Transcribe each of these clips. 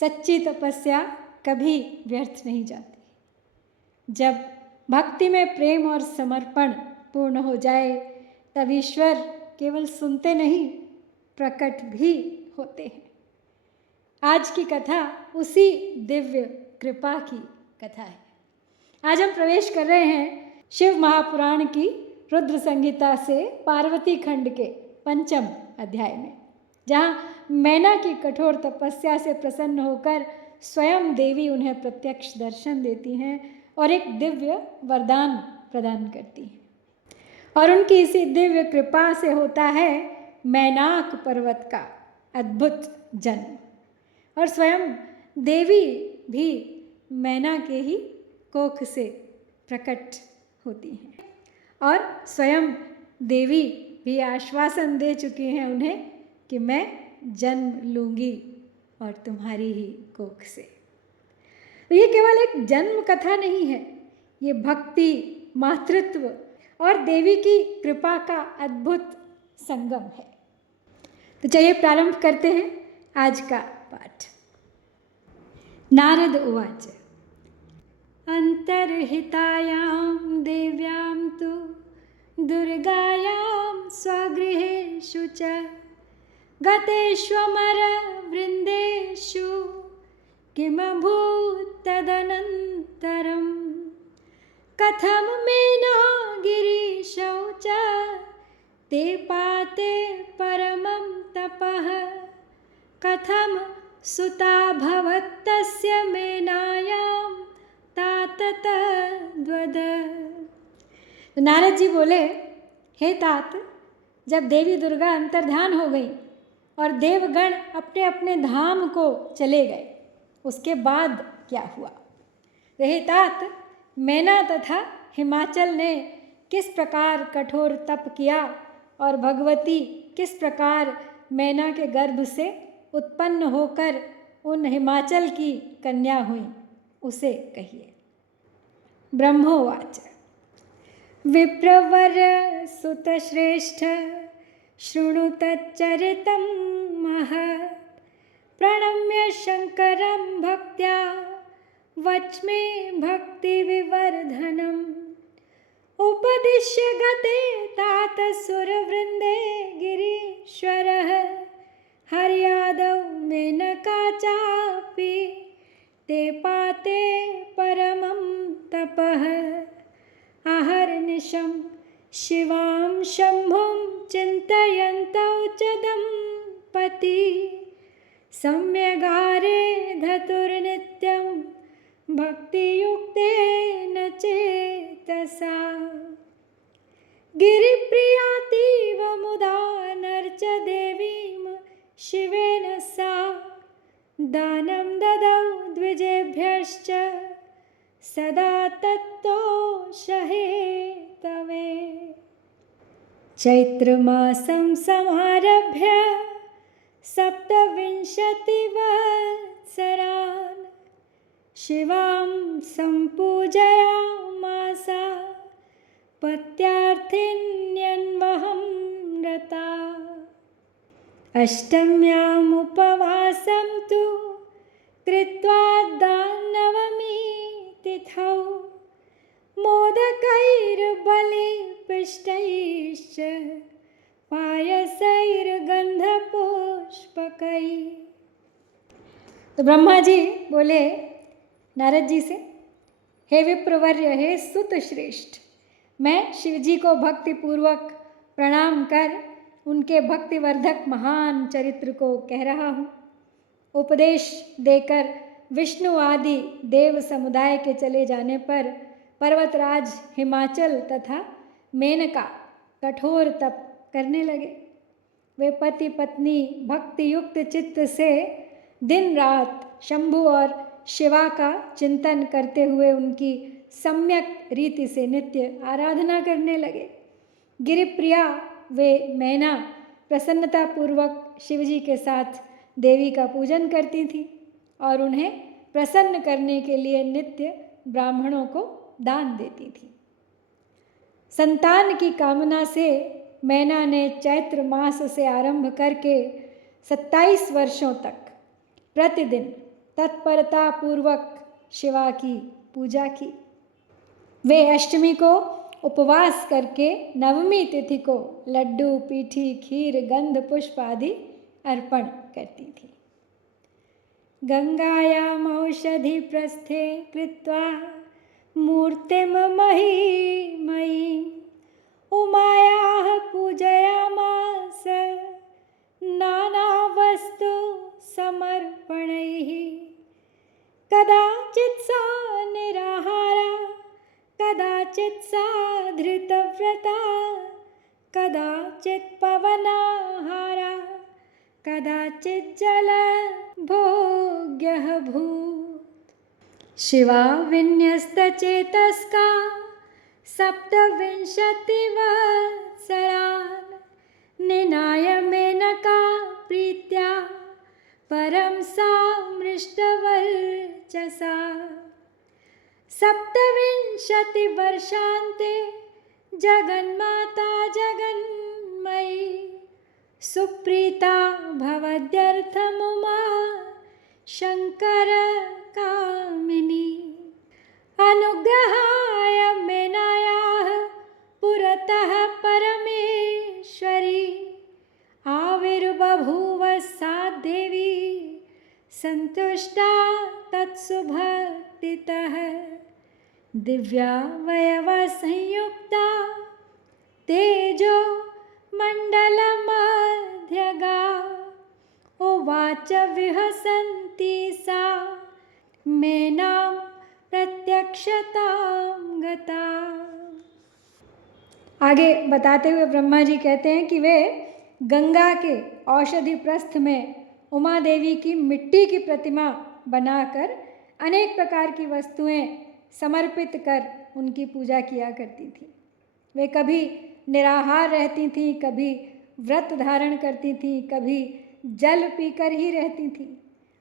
सच्ची तपस्या कभी व्यर्थ नहीं जाती। जब भक्ति में प्रेम और समर्पण पूर्ण हो जाए तब ईश्वर केवल सुनते नहीं, प्रकट भी होते हैं। आज की कथा उसी दिव्य कृपा की कथा है। आज हम प्रवेश कर रहे हैं शिव महापुराण की रुद्र संहिता से पार्वती खंड के 5वें अध्याय में, जहाँ मैना की कठोर तपस्या से प्रसन्न होकर स्वयं देवी उन्हें प्रत्यक्ष दर्शन देती हैं और एक दिव्य वरदान प्रदान करती हैं। और उनकी इसी दिव्य कृपा से होता है मैनाक पर्वत का अद्भुत जन्म, और स्वयं देवी भी मैना के ही कोख से प्रकट होती हैं। और स्वयं देवी भी आश्वासन दे चुकी हैं उन्हें कि मैं जन्म लूँगी और तुम्हारी ही कोख से। तो ये केवल एक जन्म कथा नहीं है, ये भक्ति, मातृत्व और देवी की कृपा का अद्भुत संगम है। तो चलिए प्रारंभ करते हैं आज का पाठ। नारद उवाच अंतर्हितायां देव्यां तु दुर्गायां स्वगृहेषु च गतेष्वमरवृन्देषु किमभूत् तदनन्तरं कथं मेना गिरीशौ च ते पाते परमं तपः कथं सुता भवत्तस्य मेनायां तात तद्वद। नारद जी बोले, हे तात, जब देवी दुर्गा अंतर्धान हो गई और देवगण अपने अपने धाम को चले गए, उसके बाद क्या हुआ? हे तात, मैना तथा हिमाचल ने किस प्रकार कठोर तप किया और भगवती किस प्रकार मैना के गर्भ से उत्पन्न होकर उन हिमाचल की कन्या हुई, उसे कहिए। ब्रह्मोवाच विप्रवर सुतश्रेष्ठ शृणु तच्चरितं महत् प्रणम्य शंकरं भक्त्या वच्मे भक्तिविवर्धनम् उपदिश्य गते तात सुरवृन्दे गिरीश्वरः हर्यादौ मेनका चापि ते पाते परमं तपः अहर्निशं शिवां शम्भुं चिन्तयन्तौ च दम्पती सम्यगारे धतुर्नित्यं भक्तियुक्तेन चेतसा गिरिप्रियातीव मुदा नर्च देवीं शिवेन सा दानं ददौ द्विजेभ्यश्च सदा तत्तोषहेतवे चैत्रमासं समारभ्य 27 शिवां सम्पूजयामासा पत्यार्थिन्यन्वहं रता अष्टम्यामुपवासं तु कृत्वा दानवमी तिथौ मोदकैर्बलिपिष्टैश्च पायसैर्गन्धपुष्पकैः। तो ब्रह्मा जी बोले नारद जी से, हे विप्रवर्य, हे सुत श्रेष्ठ, मैं शिवजी को भक्तिपूर्वक प्रणाम कर उनके भक्तिवर्धक महान चरित्र को कह रहा हूँ। उपदेश देकर विष्णु आदि देव समुदाय के चले जाने पर पर्वतराज हिमाचल तथा मेनका कठोर तप करने लगे। वे पति पत्नी भक्ति युक्त चित्त से दिन रात शंभु और शिवा का चिंतन करते हुए उनकी सम्यक रीति से नित्य आराधना करने लगे। गिरिप्रिया वे मैना प्रसन्नतापूर्वक शिवजी के साथ देवी का पूजन करती थी और उन्हें प्रसन्न करने के लिए नित्य ब्राह्मणों को दान देती थी। संतान की कामना से मैना ने चैत्र मास से आरंभ करके 27 वर्षों तक प्रतिदिन तत्परता पूर्वक शिवा की पूजा की। वे अष्टमी को उपवास करके नवमी तिथि को लड्डू, पीठी, खीर, गंध पुष्प आदि अर्पण करती थी। गंगायाम औषधि प्रस्थे कृत्वा मूर्तिम महिमयीं उमायाः पूजयामास नानावस्तु समर्पणैः। कदाचित् सा निराहारा, कदाचित् सा धृतव्रता, कदाचित् पवनाहारा, कदाचित् जलभोग्यः भूत्। शिवा विन्यस्तचेतस्का सप्तविंशतिवत्सरान् निनाय मेनका प्रीत्या परं सा मृष्टवर्चसा। सप्तविंशतिवर्षान्ते जगन्माता जगन्मयी सुप्रीता भवद्यर्थमुमा शङ्करकामिनी। अनुग्रहाय मेनायाः पुरतः परमेश्वरी आविर्बभूव सा देवी सन्तुष्टा तत्सुभक्तितः। दिव्यावयवसंयुक्ता तेजो मण्डलमध्यगा उवाच विहसन्ती सा मेनां प्रत्यक्षतां गता। आगे बताते हुए ब्रह्मा जी कहते हैं कि वे गंगा के औषधि प्रस्थ में उमा देवी की मिट्टी की प्रतिमा बनाकर अनेक प्रकार की वस्तुएं समर्पित कर उनकी पूजा किया करती थी। वे कभी निराहार रहती थीं, कभी व्रत धारण करती थीं, कभी जल पीकर ही रहती थीं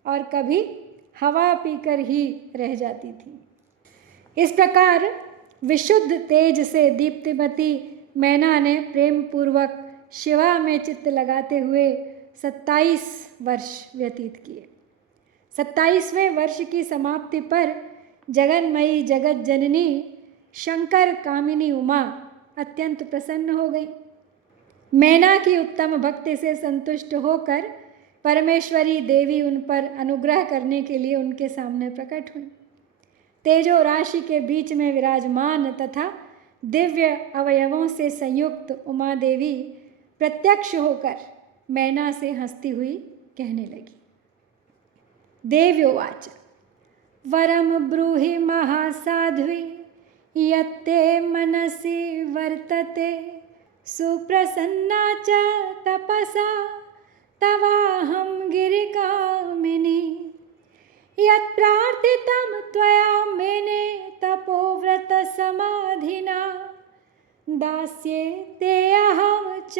और कभी हवा पीकर ही रह जाती थीं। इस प्रकार विशुद्ध तेज से दीप्तिमती मैना ने प्रेम पूर्वक शिवा में चित्त लगाते हुए 27 वर्ष व्यतीत किए। 27वें वर्ष की समाप्ति पर जगन्मयी जगत जननी शंकर कामिनी उमा अत्यंत प्रसन्न हो गई। मैना की उत्तम भक्ति से संतुष्ट होकर परमेश्वरी देवी उन पर अनुग्रह करने के लिए उनके सामने प्रकट हुई। तेजो राशि के बीच में विराजमान तथा दिव्य अवयवों से संयुक्त उमा देवी प्रत्यक्ष होकर मैना से हंसती हुई कहने लगी। देव्योवाच वरम ब्रूहि महासाध्वी यत्ते मनसि वर्तते सुप्रसन्ना च तपसा तवाहं गिरिकामिनी। यत्प्रार्थितं त्वया मेने तपोव्रत समाधिना दास्ये ते अहं च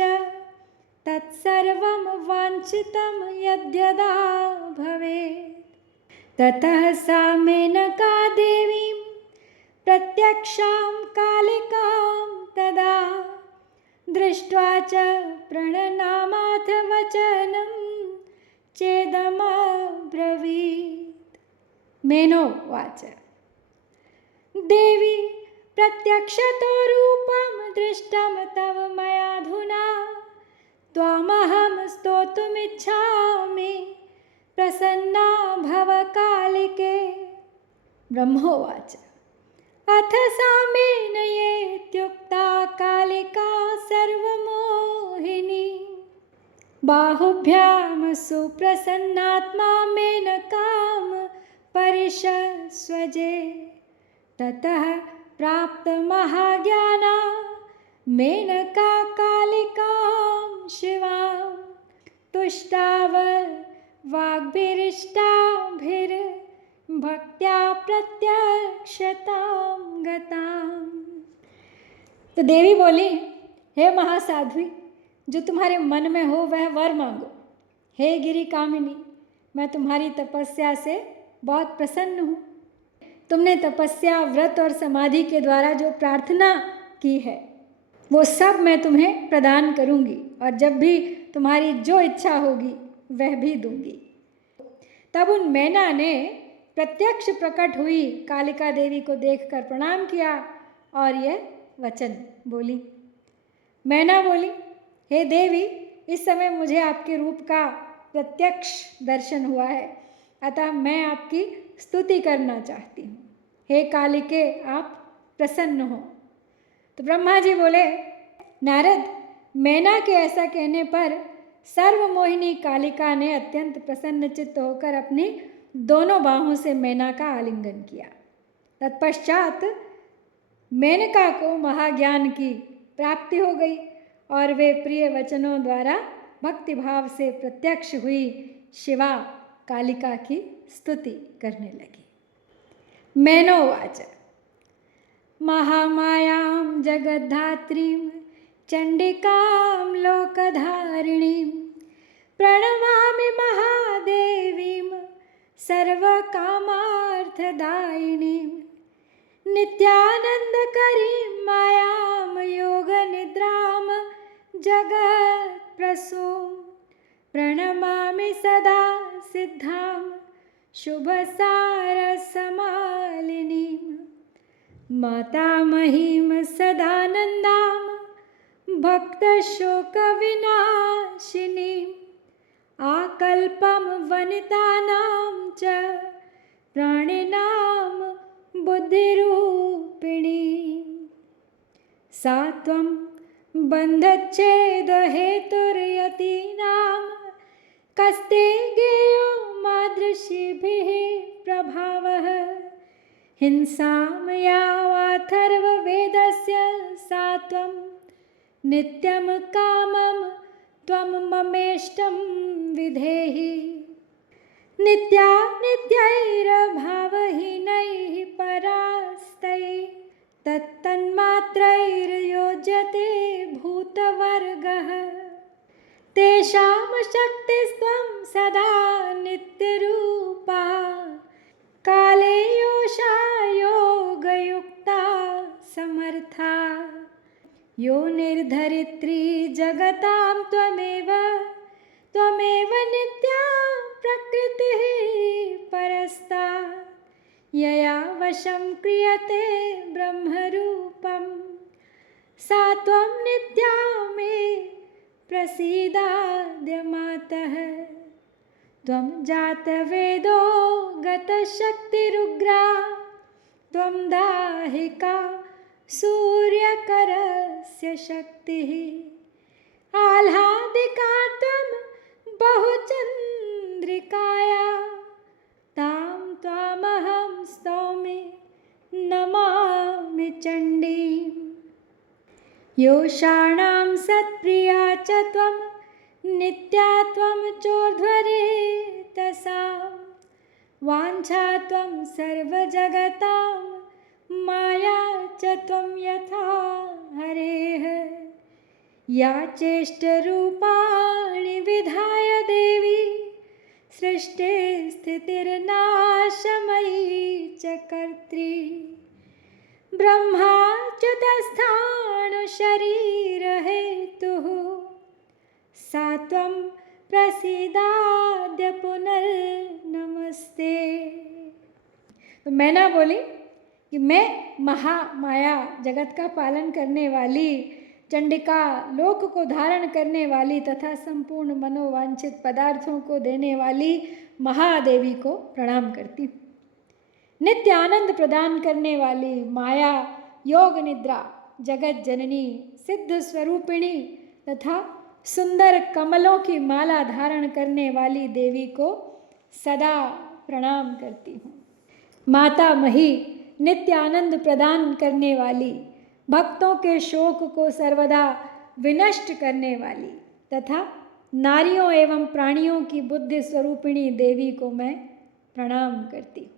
तत्सर्वं वाञ्छितं यद्यदा भवेत्। ततः सा मेनका देवीं प्रत्यक्षां कालिकां तदा दृष्ट्वा च प्रणनामाथ वचनं चेदमब्रवीत्। मेनोवाच देवी प्रत्यक्षतो रूपं दृष्टं तव मयाधुना त्वामहं स्तोतुमिच्छामि प्रसन्ना भव कालिके। ब्रह्मोवाच अथ सा मेनयेत्युक्ता कालिका सर्वमोहिनी बाहुभ्यां सुप्रसन्नात्मा मेनकां परिषस्वजे। ततः प्राप्तमहाज्ञाना मेनका कालिकां शिवां तुष्टाव वाग्भिरिष्टाभिर्भक्त्या प्रत्यक्षतां गताम्। तो देवी बोली, हे महासाध्वी, जो तुम्हारे मन में हो वह वर मांगो। हे गिरी कामिनी, मैं तुम्हारी तपस्या से बहुत प्रसन्न हूँ। तुमने तपस्या, व्रत और समाधि के द्वारा जो प्रार्थना की है वो सब मैं तुम्हें प्रदान करूँगी और जब भी तुम्हारी जो इच्छा होगी वह भी दूंगी। तब उन मैना ने प्रत्यक्ष प्रकट हुई कालिका देवी को देखकर प्रणाम किया और यह वचन बोली। मैना बोली, हे देवी, इस समय मुझे आपके रूप का प्रत्यक्ष दर्शन हुआ है, अतः मैं आपकी स्तुति करना चाहती हूँ। हे कालिके, आप प्रसन्न हो। तो ब्रह्मा जी बोले, नारद, मैना के ऐसा कहने पर सर्वमोहिनी कालिका ने अत्यंत प्रसन्नचित्त होकर अपनी दोनों बाहों से मैना का आलिंगन किया। तत्पश्चात मेनका को महाज्ञान की प्राप्ति हो गई और वे प्रिय वचनों द्वारा भक्तिभाव से प्रत्यक्ष हुई शिवा कालिका की स्तुति करने लगी। मैनोवाच, महामायां जगद्धात्रीं चंडिकां लोकधारिणीं प्रणमामि महादेवीं सर्वकामार्थदायिनीं नित्यानन्दकरीं मायां योगनिद्रां जगत्प्रसूं प्रणमामि सदा सिद्धां शुभसारसमालिनीं मातामहीं सदानन्दां भक्तशोकविनाशिनीं आकल्पं वनितानां च प्राणिनां बुद्धिरूपिणी सा त्वं बन्धच्छेदहेतुर्यतीनां कस्ते गेयो मादृशिभिः प्रभावः हिंसां यावाथर्ववेदस्य सा त्वं नित्यं कामं त्वं ममेष्टं विधेहि नित्या नित्यैरभावहीनैः परास्तैः तत्तन्मात्रैर्योज्यते भूतवर्गः तेषां शक्तिस्त्वं सदा नित्यरूपा काले योषा योगयुक्ता समर्था यो निर्धरित्री जगतां त्वमेव नित्या प्रकृतिः परस्ता यया वशं क्रियते ब्रह्मरूपं सा त्वं नित्या मे प्रसीदाद्य मातः त्वं जातवेदो गतशक्तिरुग्रा त्वं दाहिका सूर्यकरस्य शक्तिः आह्लादिका त्वं बहुचन्द्रिकाया तां त्वामहं स्तौमि नमामि चण्डीम् योषाणां सत्प्रिया च त्वं नित्या त्वं चोर्ध्वरेतसां वाञ्छा त्वं सर्वजगतां माया च त्वं यथा हरेः या चेष्टरूपाणि विधाय देवी सृष्टिस्थितिर्नाशमयी च कर्त्री ब्रह्माच्युतस्थाणुशरीरहेतुः सा त्वं प्रसीदाद्य पुनर्नमस्ते। तो मैना बोली कि मैं महामाया जगत का पालन करने वाली चंडिका, लोक को धारण करने वाली तथा संपूर्ण मनोवांछित पदार्थों को देने वाली महादेवी को प्रणाम करती हूँ। नित्य आनंद प्रदान करने वाली माया, योग निद्रा, जगत जननी, सिद्ध स्वरूपिणी तथा सुंदर कमलों की माला धारण करने वाली देवी को सदा प्रणाम करती हूँ। माता मही, नित्य आनंद प्रदान करने वाली, भक्तों के शोक को सर्वदा विनष्ट करने वाली तथा नारियों एवं प्राणियों की बुद्धि स्वरूपिणी देवी को मैं प्रणाम करती हूँ।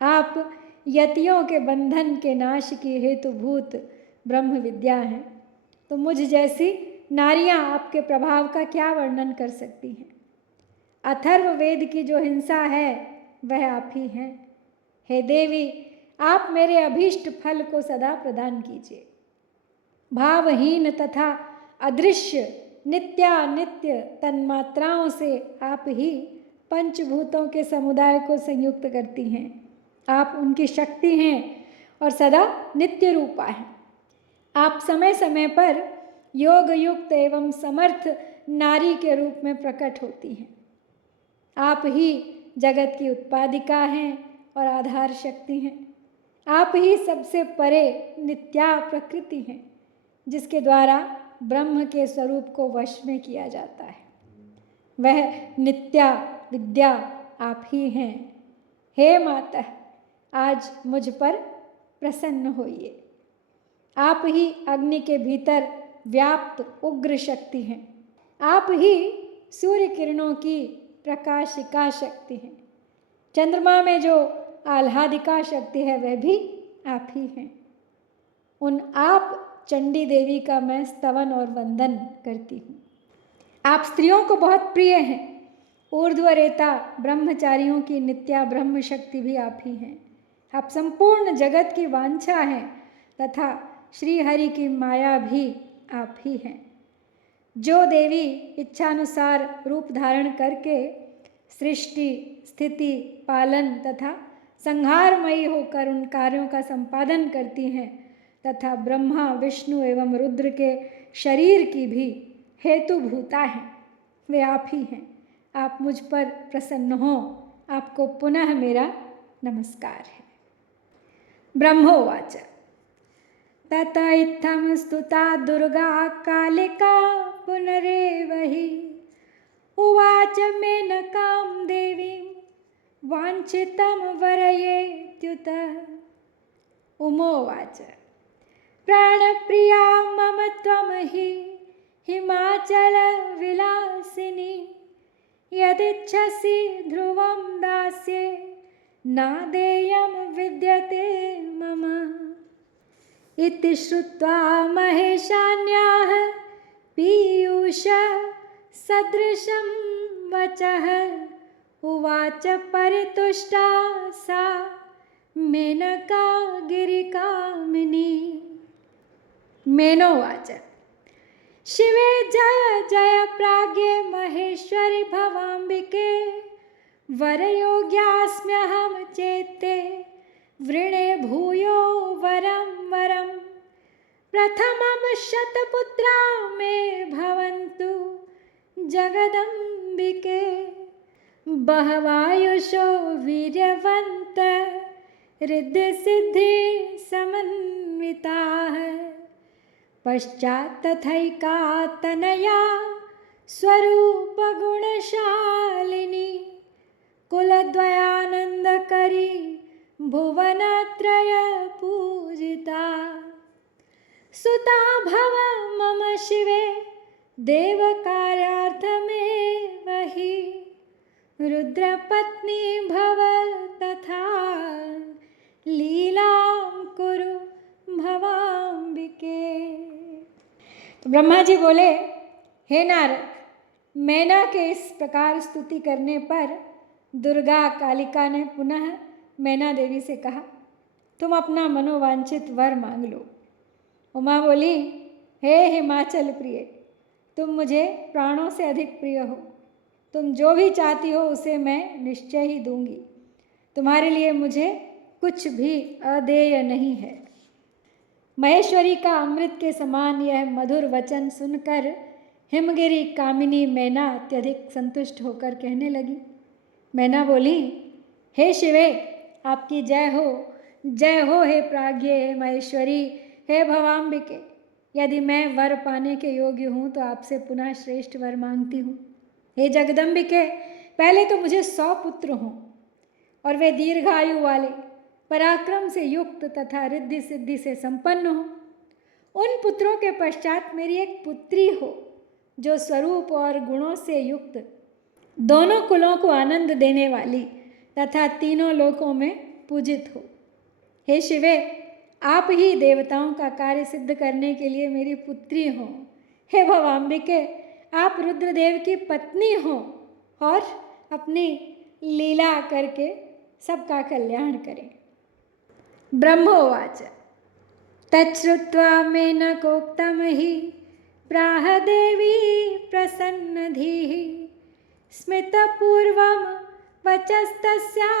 आप यतियों के बंधन के नाश की हेतुभूत ब्रह्म विद्या हैं, तो मुझ जैसी नारियां आपके प्रभाव का क्या वर्णन कर सकती हैं। अथर्ववेद की जो हिंसा है वह आप ही हैं। हे देवी, आप मेरे अभीष्ट फल को सदा प्रदान कीजिए। भावहीन तथा अदृश्य नित्यानित्य तन्मात्राओं से आप ही पंचभूतों के समुदाय को संयुक्त करती हैं। आप उनकी शक्ति हैं और सदा नित्य रूपा हैं। आप समय समय पर योग युक्त एवं समर्थ नारी के रूप में प्रकट होती हैं। आप ही जगत की उत्पादिका हैं और आधार शक्ति हैं। आप ही सबसे परे नित्या प्रकृति हैं, जिसके द्वारा ब्रह्म के स्वरूप को वश में किया जाता है। वह नित्या विद्या आप ही हैं। हे माता, आज मुझ पर प्रसन्न होइए। आप ही अग्नि के भीतर व्याप्त उग्र शक्ति हैं। आप ही सूर्य किरणों की प्रकाशिका शक्ति हैं। चंद्रमा में जो आह्लादिका शक्ति है वह भी आप ही हैं। उन आप चंडी देवी का मैं स्तवन और वंदन करती हूँ। आप स्त्रियों को बहुत प्रिय हैं। ऊर्ध्वरेता ब्रह्मचारियों की नित्या ब्रह्म शक्ति भी आप ही हैं। आप संपूर्ण जगत की वांछा हैं तथा श्री हरि की माया भी आप ही हैं। जो देवी इच्छानुसार रूप धारण करके सृष्टि, स्थिति, पालन तथा संहारमयी होकर उन कार्यों का संपादन करती हैं तथा ब्रह्मा, विष्णु एवं रुद्र के शरीर की भी हेतुभूता हैं, वे आप ही हैं। आप मुझ पर प्रसन्न हो। आपको पुनः मेरा नमस्कार है। ब्रह्मोवाच तत इत्थं स्तुता दुर्गा कालिका पुनरेव हि उवाच मेनकां देवीं वाञ्छितं वरयेत्युत। उमोवाच प्राणप्रिया मम त्वं हि हिमाचलविलासिनी यदिच्छसि ध्रुवं दास्ये नादेयं विद्यते मम। इति श्रुत्वा महेशान्याः पीयूषसदृशं वचः उवाच परितुष्टा सा मेनका गिरिकामिनी। मेनोवाच शिवे जय जय प्राज्ञे महेश्वरि भवाम्बिके वरयोग्यास्म्यहं चेत्ते वृणे भूयो वरं वरं। प्रथमं शतपुत्रा मे भवन्तु जगदम्बिके बहवायुषो वीर्यवन्त रिद्धिसिद्धि समन्विताः। पश्चात् तथैका तनया स्वरूपगुणशालिनी कुलद्वयानन्दकरी भुवनत्रय पूजिता। सुता भव मम शिवे देवकार्यार्थमेव हि रुद्रपत्नी भव तथा लीलां कुरु भवाम्बिके। तो ब्रह्मा जी बोले, हे नारद, मैना के इस प्रकार स्तुति करने पर दुर्गा कालिका ने पुनः मैना देवी से कहा, तुम अपना मनोवांछित वर मांग लो। उमा बोली, हे हिमाचल प्रिय, तुम मुझे प्राणों से अधिक प्रिय हो। तुम जो भी चाहती हो उसे मैं निश्चय ही दूंगी। तुम्हारे लिए मुझे कुछ भी अदेय नहीं है। महेश्वरी का अमृत के समान यह मधुर वचन सुनकर हिमगिरी कामिनी मैना अत्यधिक संतुष्ट होकर कहने लगी। मैना बोली, हे शिवे, आपकी जय हो, जय हो। हे प्राज्ञे, हे महेश्वरी, हे भवाम्बिके, यदि मैं वर पाने के योग्य हूँ तो आपसे पुनः श्रेष्ठ वर मांगती हूँ। हे जगदम्बिके, पहले तो मुझे 100 पुत्र हों और वे दीर्घायु वाले, पराक्रम से युक्त तथा रिद्धि सिद्धि से संपन्न हो। उन पुत्रों के पश्चात मेरी एक पुत्री हो जो स्वरूप और गुणों से युक्त, दोनों कुलों को आनंद देने वाली तथा तीनों लोकों में पूजित हो। हे शिवे, आप ही देवताओं का कार्य सिद्ध करने के लिए मेरी पुत्री हो। हे भवाम्बिके, आप रुद्रदेव की पत्नी हो और अपनी लीला करके सबका कल्याण करें। ब्रह्मोवाच तच्छ्रुत्वा मेनकोक्तं हि प्राह देवी प्रसन्नधीः स्मितपूर्वं वचस्तस्या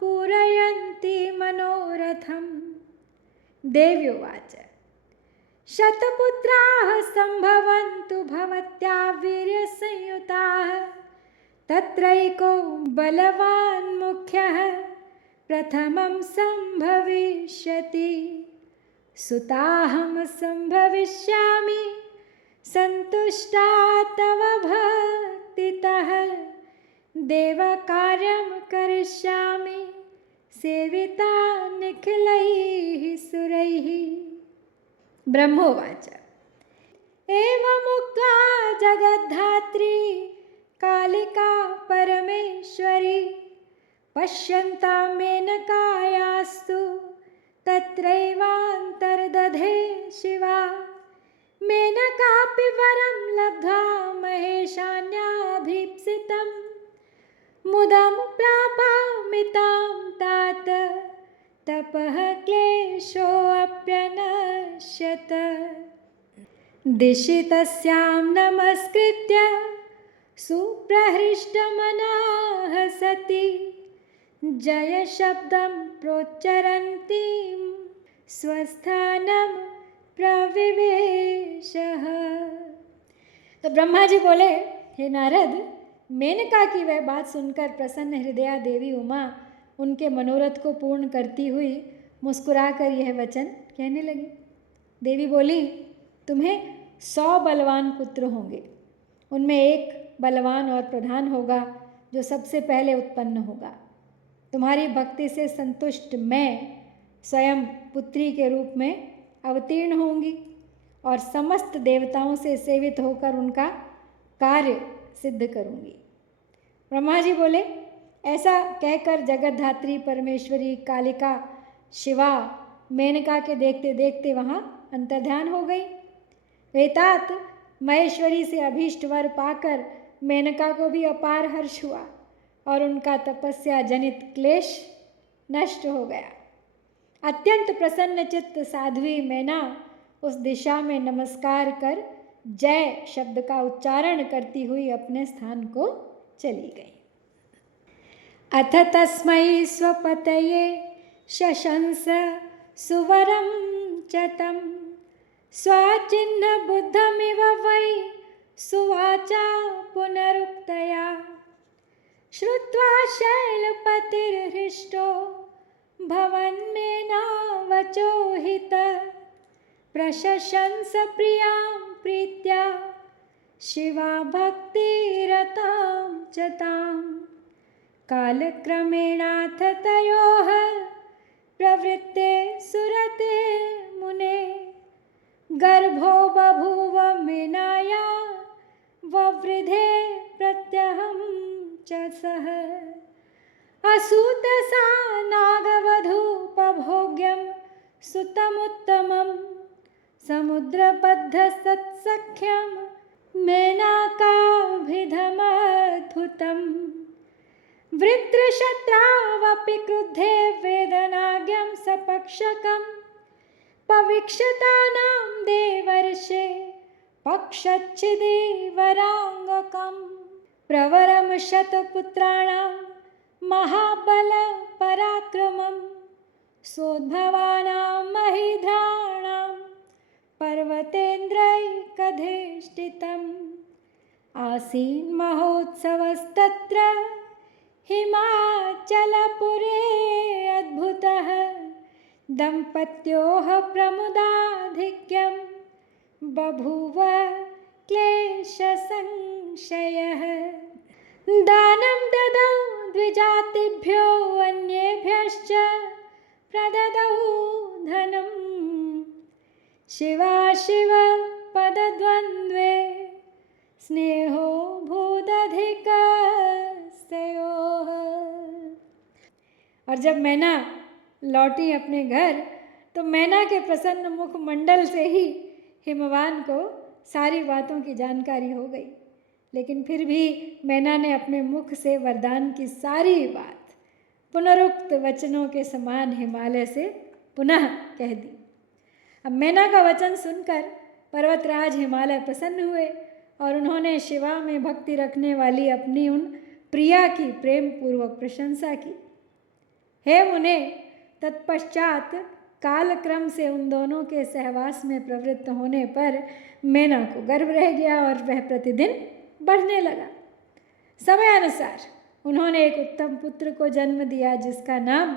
पूरयन्ति मनोरथम्। देव्युवाच शतपुत्राः सम्भवन्तु भवत्या वीर्यसंयुताः, तत्रैको बलवान् मुख्यः प्रथमं सम्भविष्यति। सुताहं सम्भविष्यामि सन्तुष्टा तव भक्तितः, देवकार्यं करिष्यामि सेविता निखिलैः सुरैः। ब्रह्मोवाच एवमुक्त्वा जगद्धात्री कालिका परमेश्वरी पश्यन्ता मेनकायास्तु तत्रैवान्तर्दधे शिवा। मेनकापि वरं लब्ध्वा महेशान्याभीप्सितं, मुदं प्रापामितां तात तपः क्लेशोऽप्यनश्यत। दिशि तस्यां नमस्कृत्य सुप्रहृष्टमनाः सती, जयशब्दं प्रोच्चरन्तीं स्वस्थानं प्रविवेशः। तो ब्रह्मा जी बोले, हे नारद, मेनका की वह बात सुनकर प्रसन्न हृदया देवी उमा उनके मनोरथ को पूर्ण करती हुई मुस्कुराकर यह वचन कहने लगी। देवी बोली, तुम्हें 100 बलवान पुत्र होंगे, उनमें एक बलवान और प्रधान होगा जो सबसे पहले उत्पन्न होगा। तुम्हारी भक्ति से संतुष्ट मैं स्वयं पुत्री के रूप में अवतीर्ण होंगी और समस्त देवताओं से सेवित होकर उनका कार्य सिद्ध करूंगी। ब्रह्मा जी बोले, ऐसा कहकर जगतधात्री परमेश्वरी कालिका शिवा मेनका के देखते देखते वहाँ अंतर्ध्यान हो गई। वेतात महेश्वरी से अभीष्ट वर पाकर मेनका को भी अपार हर्ष हुआ और उनका तपस्या जनित क्लेश नष्ट हो गया। अत्यंत प्रसन्न चित्त साध्वी मैना उस दिशा में नमस्कार कर जय शब्द का उच्चारण करती हुई अपने स्थान को चली गई। अथ तस्मै स्वपतये शशंस सुवरं च तं, स्वाचिह्न बुद्धमिव वै सुवाचा पुनरुक्तया। श्रुत्वा शैलपतिर्हृष्टो भवन्मेनावचो हित, प्रशशंस प्रियां प्रीत्या शिवा भक्तिरतां च ताम्। कालक्रमेणाथ तयोः प्रवृत्ते सुरते मुने, गर्भो बभूव मेनाया ववृधे प्रत्यहं च सः। असूतसा नागवधूपभोग्यं सुतमुत्तमं, समुद्रबद्धसत्सख्यं मेनाकाभिधमद्भुतम्। वृत्रशत्रावपि क्रुद्धे वेदनाज्ञं सपक्षकं, पवीक्षतानां देवर्षे पक्षच्छिदेवराङ्गकम्। प्रवरं शतपुत्राणां महाबलपराक्रमं, सोद्भवानां महिध्राणां पर्वतेन्द्रैकधिष्ठितम्। आसीन्महोत्सवस्तत्र हिमाचलपुरे अद्भुतः, दम्पत्योः प्रमुदाधिक्यं बभूव क्लेशसंशयः। दानं ददौ द्विजातिभ्यो अन्येभ्यश्च प्रददौ धनं, शिवाशिव पदद्वन्द्वे स्नेहो भूदधिकस्तयोः। और जब मैना लौटी अपने घर तो मैना के प्रसन्न मुखमंडल से ही हिमवान को सारी बातों की जानकारी हो गई। लेकिन फिर भी मैना ने अपने मुख से वरदान की सारी बात पुनरुक्त वचनों के समान हिमालय से पुनः कह दी। अब मैना का वचन सुनकर पर्वतराज हिमालय प्रसन्न हुए और उन्होंने शिवा में भक्ति रखने वाली अपनी उन प्रिया की प्रेम पूर्वक प्रशंसा की। हे मुने, तत्पश्चात कालक्रम से उन दोनों के सहवास में प्रवृत्त होने पर मैना को गर्भ रह गया और वह प्रतिदिन बढ़ने लगा। समयानुसार उन्होंने एक उत्तम पुत्र को जन्म दिया जिसका नाम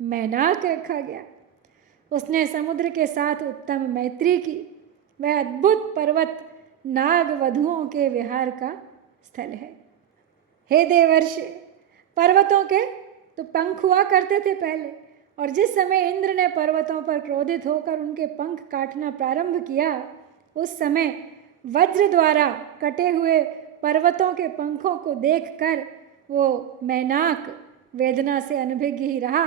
मैनाक रखा गया। उसने समुद्र के साथ उत्तम मैत्री की। वह अद्भुत पर्वत नाग वधुओं के विहार का स्थल है। हे देवर्षि, पर्वतों के तो पंख हुआ करते थे पहले, और जिस समय इंद्र ने पर्वतों पर क्रोधित होकर उनके पंख काटना प्रारंभ किया, उस समय वज्र द्वारा कटे हुए पर्वतों के पंखों को देखकर वो मैनाक वेदना से अनभिज्ञ ही रहा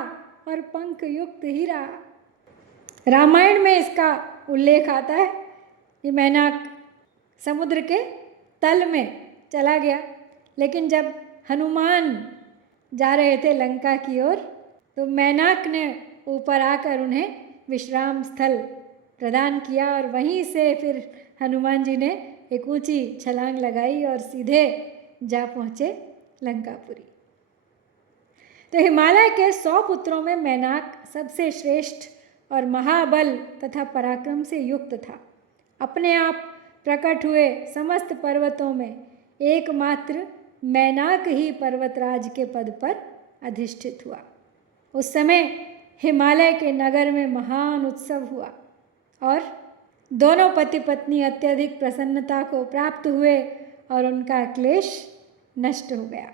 और पंख युक्त ही रहा। रामायण में इसका उल्लेख आता है कि मैनाक समुद्र के तल में चला गया, लेकिन जब हनुमान जा रहे थे लंका की ओर, तो मैनाक ने ऊपर आकर उन्हें विश्राम स्थल प्रदान किया और वहीं से फिर हनुमान जी ने एक ऊंची छलांग लगाई और सीधे जा पहुँचे लंकापुरी। तो हिमालय के 100 पुत्रों में मैनाक सबसे श्रेष्ठ और महाबल तथा पराक्रम से युक्त था। अपने आप प्रकट हुए समस्त पर्वतों में एकमात्र मैनाक ही पर्वतराज के पद पर अधिष्ठित हुआ। उस समय हिमालय के नगर में महान उत्सव हुआ और दोनों पति पत्नी अत्यधिक प्रसन्नता को प्राप्त हुए और उनका क्लेश नष्ट हो गया।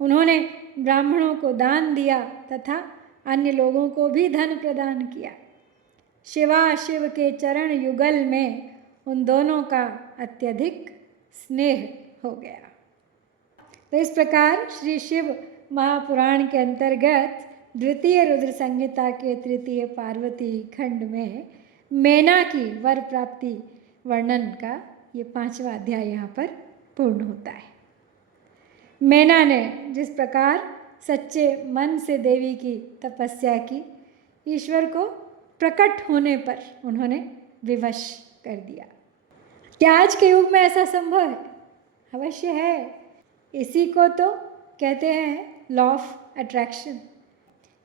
उन्होंने ब्राह्मणों को दान दिया तथा अन्य लोगों को भी धन प्रदान किया। शिवाशिव के चरण युगल में उन दोनों का अत्यधिक स्नेह हो गया। तो इस प्रकार श्री शिव महापुराण के अंतर्गत द्वितीय रुद्र संहिता के तृतीय पार्वती खंड में मैना की वर प्राप्ति वर्णन का ये 5वां अध्याय यहाँ पर पूर्ण होता है। मैना ने जिस प्रकार सच्चे मन से देवी की तपस्या की, ईश्वर को प्रकट होने पर उन्होंने विवश कर दिया। क्या आज के युग में ऐसा संभव है? अवश्य है। इसी को तो कहते हैं लॉ ऑफ अट्रैक्शन।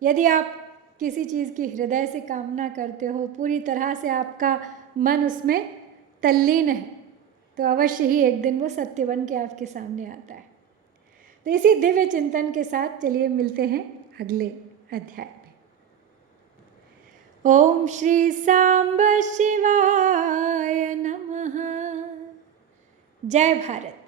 यदि आप किसी चीज़ की हृदय से कामना करते हो, पूरी तरह से आपका मन उसमें तल्लीन है, तो अवश्य ही एक दिन वो सत्य बन के आपके सामने आता है। तो इसी दिव्य चिंतन के साथ चलिए मिलते हैं अगले अध्याय में। ओम श्री सांब शिवाय नमः। जय भारत।